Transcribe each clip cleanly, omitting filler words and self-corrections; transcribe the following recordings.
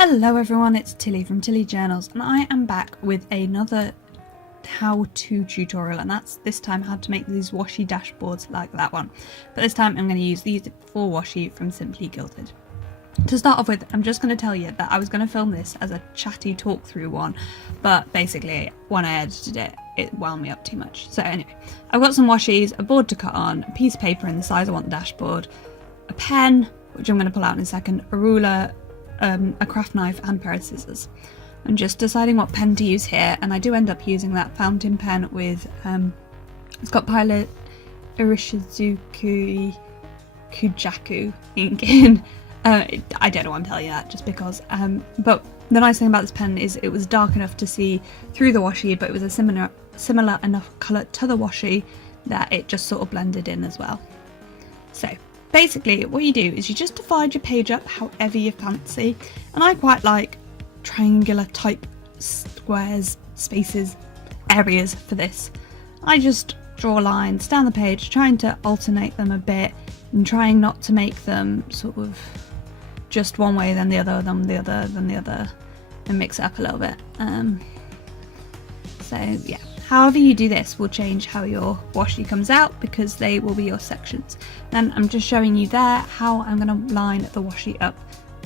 Hello everyone, it's Tilly from Tilly Journals and I am back with another how-to tutorial, and that's this time how to make these washi dashboards like that one. But this time I'm going to use these 4 washi from Simply Gilded. To start off with, I'm just going to tell you that I was going to film this as a chatty talk through one, but basically when I edited it, it wound me up too much. So anyway, I've got some washis, a board to cut on, a piece of paper in the size I want the dashboard, a pen, which I'm going to pull out in a second, a ruler, a craft knife and a pair of scissors. I'm just deciding what pen to use here, and I do end up using that fountain pen with it's got Pilot Irishizuku Kujaku ink in. I don't know why I'm telling you that, just because. But the nice thing about this pen is it was dark enough to see through the washi, but it was a similar enough colour to the washi that it just sort of blended in as well. So basically what you do is you just divide your page up however you fancy, and I quite like triangular type squares, spaces, areas for this. I just draw lines down the page, trying to alternate them a bit and trying not to make them sort of just one way then the other, then the other, then the other, and mix it up a little bit. So yeah, however you do this will change how your washi comes out, because they will be your sections. Then I'm just showing you there how I'm going to line the washi up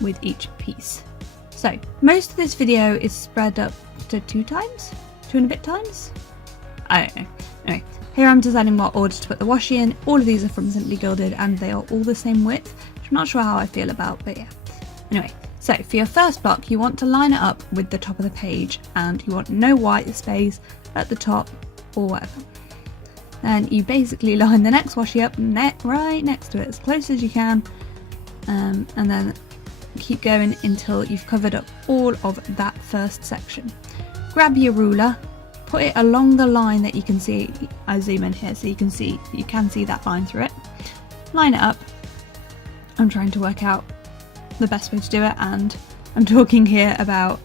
with each piece. So most of this video is spread up to 2 and a bit times. I don't know. Anyway, here I'm deciding what order to put the washi in. All of these are from Simply Gilded and they are all the same width, which I'm not sure how I feel about, but yeah. Anyway, so for your first block you want to line it up with the top of the page, and you want no white space at the top or whatever. Then you basically line the next washi up right next to it as close as you can, and then keep going until you've covered up all of that first section. Grab your ruler, put it along the line that you can see. I zoom in here so you can see that line through it. Line it up. I'm trying to work out the best way to do it, and I'm talking here about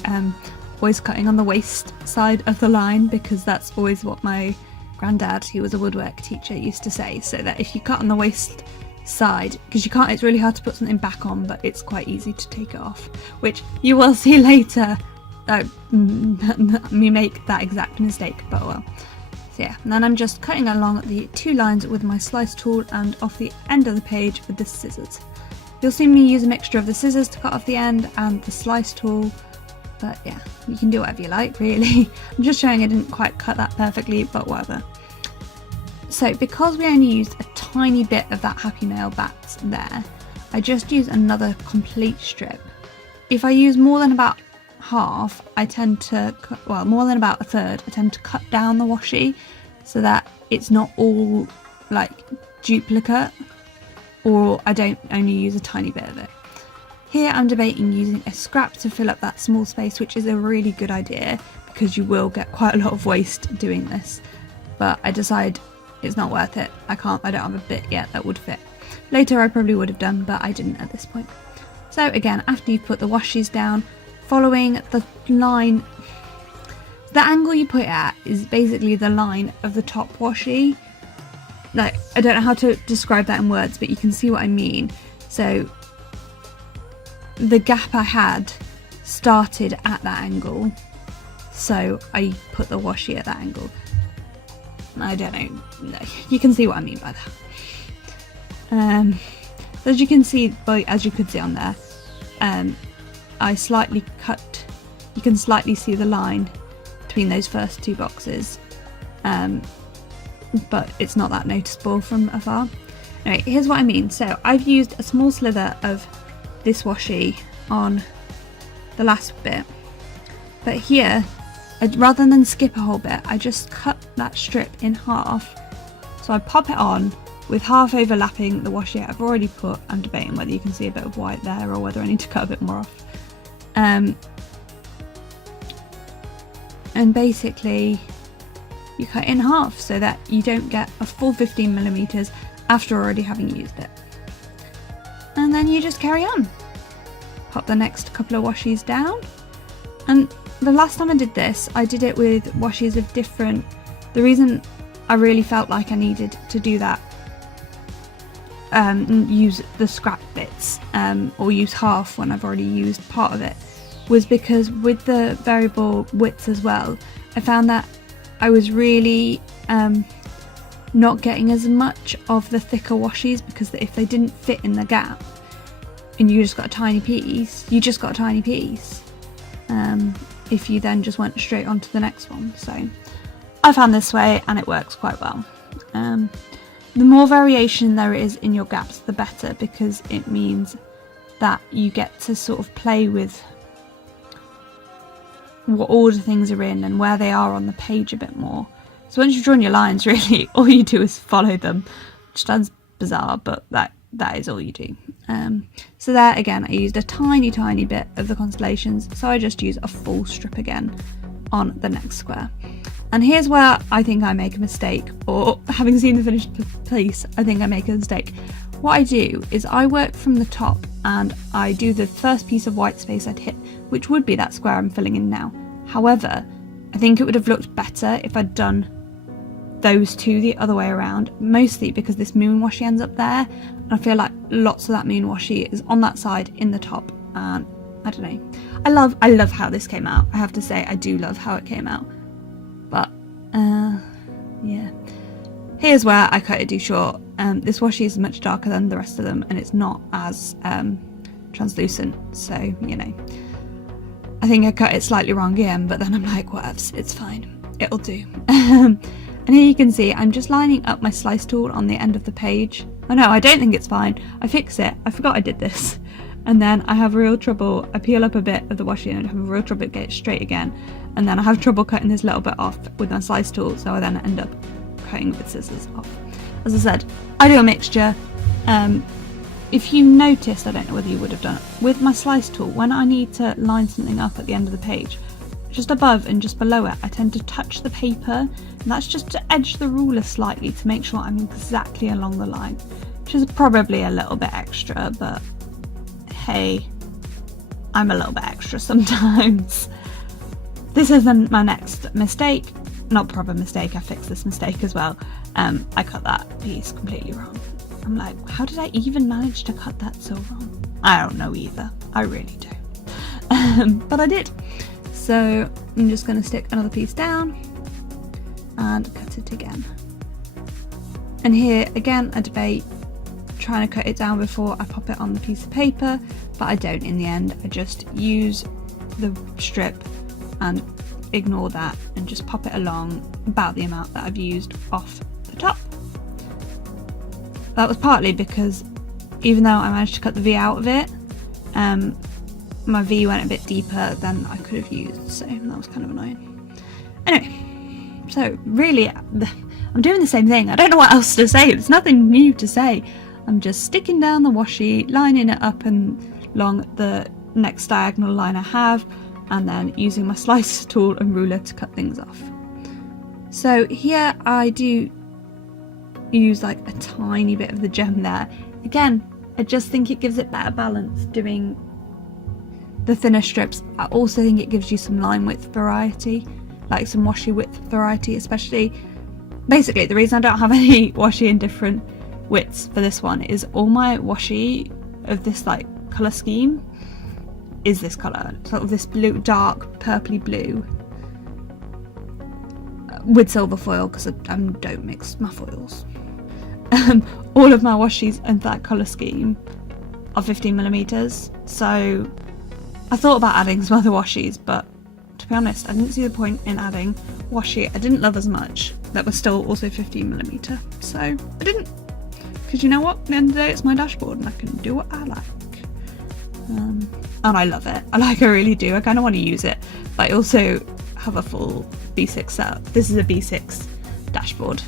always cutting on the waist side of the line, because that's always what my granddad, he was a woodwork teacher, used to say, so that if you cut on the waist side, because you can't, it's really hard to put something back on, but it's quite easy to take it off, which you will see later me make that exact mistake, but well. So yeah, and then I'm just cutting along the 2 lines with my slice tool and off the end of the page with the scissors. You'll see me use a mixture of the scissors to cut off the end and the slice tool, but yeah, you can do whatever you like really. I'm just showing I didn't quite cut that perfectly, but whatever. So because we only used a tiny bit of that happy nail bats there, I just use another complete strip. If I use more than about half, I tend to, well, more than about a third, I tend to cut down the washi so that it's not all like duplicate, or I don't only use a tiny bit of it. Here I'm debating using a scrap to fill up that small space, which is a really good idea because you will get quite a lot of waste doing this, but I decide it's not worth it. I don't have a bit yet that would fit. Later I probably would have done, but I didn't at this point. So again, after you've put the washis down, following the line, the angle you put it at is basically the line of the top washi. Like, I don't know how to describe that in words, but you can see what I mean. So the gap I had started at that angle, so I put the washi at that angle. I don't know, you can see what I mean by that. As you can see, as you could see on there, I slightly cut, you can slightly see the line between those first 2 boxes, but it's not that noticeable from afar. Anyway, here's what I mean. So I've used a small slither of this washi on the last bit, but here, rather than skip a whole bit, I just cut that strip in half. So I pop it on with half overlapping the washi I've already put. I'm debating whether you can see a bit of white there or whether I need to cut a bit more off. And basically you cut in half so that you don't get a full 15mm after already having used it. And then you just carry on. Pop the next couple of washis down, and the last time I did this, I did it with washis of different, the reason I really felt like I needed to do that, use the scrap bits, or use half when I've already used part of it, was because with the variable widths as well, I found that I was really not getting as much of the thicker washies, because if they didn't fit in the gap and you just got a tiny piece, if you then just went straight on to the next one. So I found this way and it works quite well. The more variation there is in your gaps, the better, because it means that you get to sort of play with what order things are in and where they are on the page a bit more. So once you've drawn your lines, really all you do is follow them, which sounds bizarre, but that is all you do. So there again, I used a tiny bit of the constellations, so I just use a full strip again on the next square. And here's where I think I make a mistake, or having seen the finished piece, I think I make a mistake. What I do is I work from the top and I do the first piece of white space I'd hit, which would be that square I'm filling in now. However, I think it would have looked better if I'd done those two the other way around, mostly because this moon washi ends up there, and I feel like lots of that moon washi is on that side in the top, and I don't know. I love how this came out. I have to say, I do love how it came out. But yeah, here's where I cut it too short. This washi is much darker than the rest of them, and it's not as translucent, so you know, I think I cut it slightly wrong again, but then I'm like, whatevs, it's fine, it'll do. And here you can see I'm just lining up my slice tool on the end of the page. Oh no, I don't think it's fine. I fix it. I forgot I did this. And then I have real trouble. I peel up a bit of the washi and I have a real trouble getting it straight again. And then I have trouble cutting this little bit off with my slice tool, so I then end up cutting with scissors off. As I said, I do a mixture. If you noticed, I don't know whether you would have done it, with my slice tool, when I need to line something up at the end of the page, just above and just below it, I tend to touch the paper, and that's just to edge the ruler slightly to make sure I'm exactly along the line, which is probably a little bit extra, but hey, I'm a little bit extra sometimes. This is my next mistake. Not proper mistake, I fixed this mistake as well. I cut that piece completely wrong. I'm like, how did I even manage to cut that so wrong? I don't know either, I really don't. But I did. So I'm just going to stick another piece down and cut it again. And here again, I debate trying to cut it down before I pop it on the piece of paper, but I don't in the end. I just use the strip and ignore that and just pop it along about the amount that I've used off the top. That was partly because even though I managed to cut the V out of it, my V went a bit deeper than I could have used, so that was kind of annoying. Anyway, so really I'm doing the same thing. I don't know what else to say. There's nothing new to say. I'm just sticking down the washi, lining it up and along the next diagonal line I have, and then using my slice tool and ruler to cut things off. So here I do use like a tiny bit of the gem there. Again, I just think it gives it better balance doing the thinner strips. I also think it gives you some line width variety, like some washi width variety, especially. Basically, the reason I don't have any washi in different widths for this one is all my washi of this like colour scheme is this colour, sort of this blue, dark purpley blue with silver foil, because I don't mix my foils. All of my washis in that colour scheme are 15mm, so I thought about adding some other washis, but to be honest, I didn't see the point in adding washi I didn't love as much that was still also 15mm, so I didn't, because you know what, at the end of the day it's my dashboard and I can do what I like. And I love it. I really do. I kind of want to use it, but I also have a full B6 setup. This is a B6 dashboard,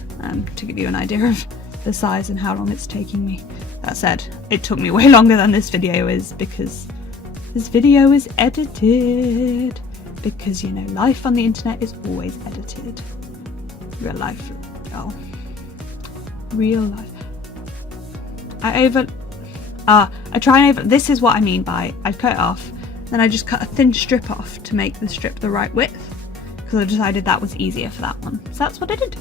to give you an idea of the size and how long it's taking me. That said, it took me way longer than this video is, because this video is edited, because you know, life on the internet is always edited. Real life, oh, real life. I try and this is what I mean by I cut it off, then I just cut a thin strip off to make the strip the right width, because I decided that was easier for that one. So that's what I did.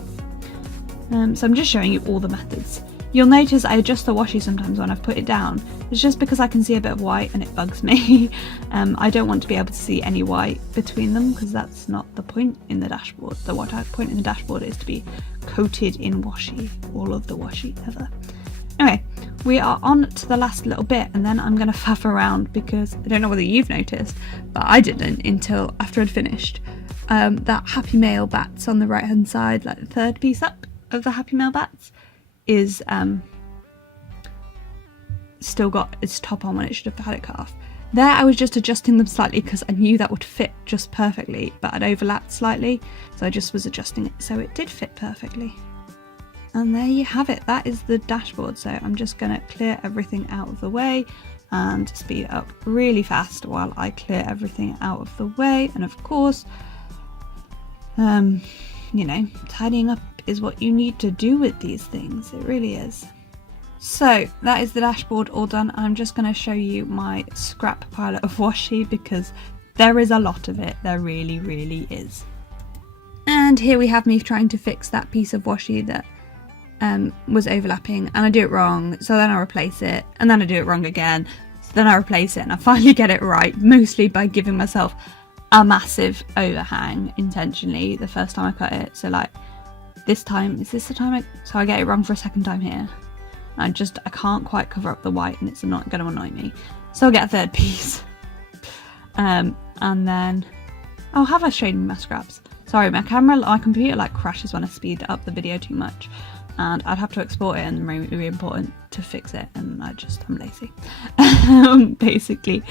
So I'm just showing you all the methods. You'll notice I adjust the washi sometimes when I've put it down. It's just because I can see a bit of white and it bugs me. I don't want to be able to see any white between them because that's not the point in the dashboard. The point in the dashboard is to be coated in washi, all of the washi ever. Anyway, we are on to the last little bit, and then I'm going to faff around because I don't know whether you've noticed, but I didn't until after I'd finished. That Happy Mail bats on the right hand side, like the third piece up of the Happy Mail bats, is still got its top on when it should have had it cut off. There I was just adjusting them slightly because I knew that would fit just perfectly, but I'd overlapped slightly, so I just was adjusting it so it did fit perfectly. And there you have it, that is the dashboard. So I'm just going to clear everything out of the way and speed it up really fast while I clear everything out of the way. And of course, you know, tidying up is what you need to do with these things, it really is. So that is the dashboard all done. I'm just going to show you my scrap pile of washi because there is a lot of it, there really is. And here we have me trying to fix that piece of washi that was overlapping, and I do it wrong, so then I replace it, and then I do it wrong again, so then I replace it, and I finally get it right, mostly by giving myself a massive overhang intentionally the first time I cut it. So like this time, is this the time so I get it wrong for a second time here. I can't quite cover up the white and it's not going to annoy me, so I'll get a third piece. And then, oh, have I showed you my scraps? Sorry, my computer like crashes when I speed up the video too much, and I'd have to export it, and it's really important to fix it, and I'm lazy. Basically.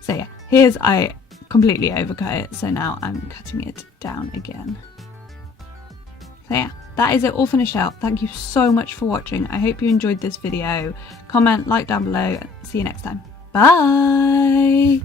So yeah, I completely overcut it, so now I'm cutting it down again. So yeah, that is it all finished out. Thank you so much for watching. I hope you enjoyed this video. Comment, like down below. See you next time. Bye!